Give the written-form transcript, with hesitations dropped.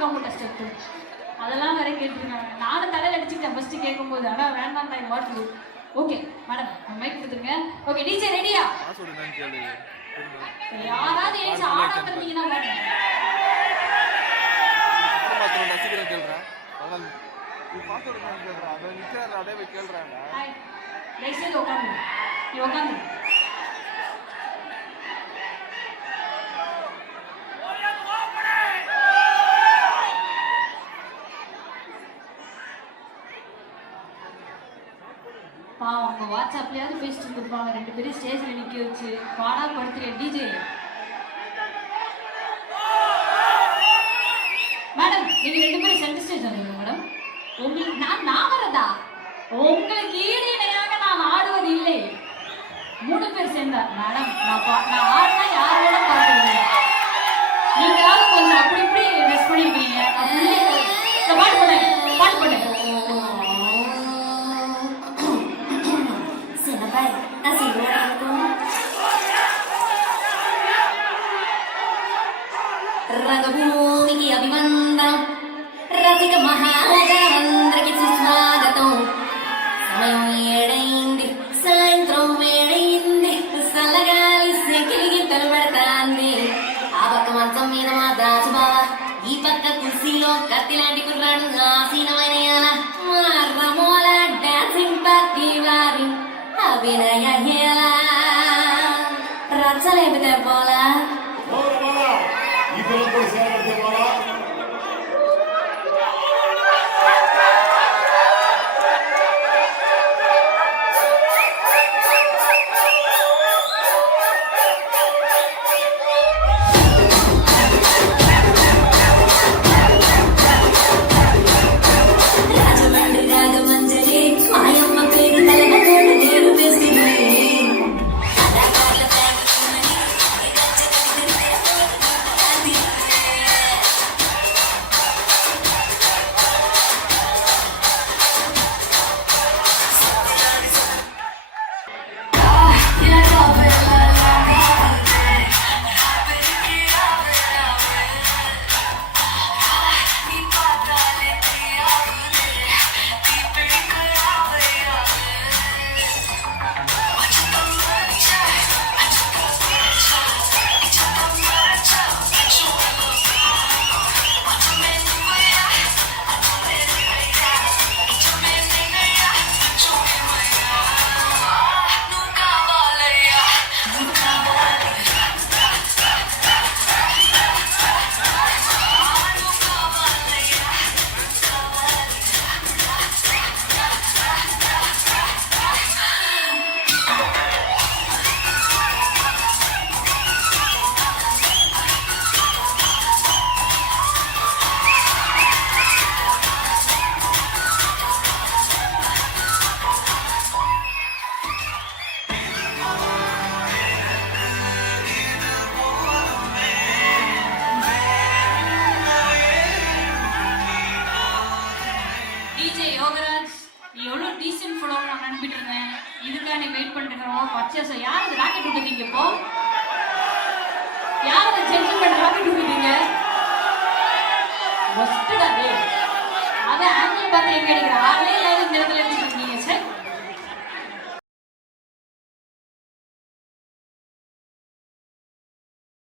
இருக்கா உங்கள்கிட்ட ஸ்டெப்பு அதெல்லாம் வேற கேட்டுருக்காங்க. நானும் தலையில் அடிச்சுக்கிட்டேன் ஃபர்ஸ்ட் கேட்கும்போது. ஆனால் வேண்டாம் நான் வாட்டு. ஓகே மேடம் மைக் கொடுத்துருங்க. ஓகே டிஜே ரெடியா? யாராவது ஏச்சு ஆடாம இருந்தீங்கன்னா உட்காந்து உட்காந்து அவங்க வாட்ஸ்அப்லயாவது பேசிட்டு இருந்திருப்பாங்க. 2 பேரும் ஸ்டேஜ்ல நிக்க வச்சு பாடா படுத்துறேன். டிஜே மேடம் நீங்க 2 பேரும் சென்டர் ஸ்டேஜ் வந்துருங்க மேடம். உங்களுக்கு நான் வரதா? உங்களுக்கு ஈடு இணையாக நான் ஆடுவது இல்லை. 3 பேர் சேர்ந்தா மேடம் நான் ஆடினா யாரோட பார்க்கறது. நீங்களாவது கொஞ்சம் அப்படி இப்படி ரெஸ்ட் பண்ணிருக்கீங்க. பாட்டு போட்டேன் பாட்டு போட்டேன். రంగభూమికి అభివందనం రసిక మహారాజాంధ్రకి సుస్వాగతం సమయం ఏడైంది సాయంత్రం వేడైంది చల్లగాలి సెకిలిగి తలబడతాంది ఆ పక్క మంచం మీద మా దాసుబావ ఈ పక్క కుర్సీలో కత్తి లాంటి కుర్రాడు ఆసీనమైన మా రమోల డాన్సింగ్ పార్టీ వారి అభినయ హేళ రచ్చలేపితే పోలా அவன் ஆங்கிள் பார்த்து எங்க அடிக்கிறான்? ஆளே இல்லாத இந்த இடத்துல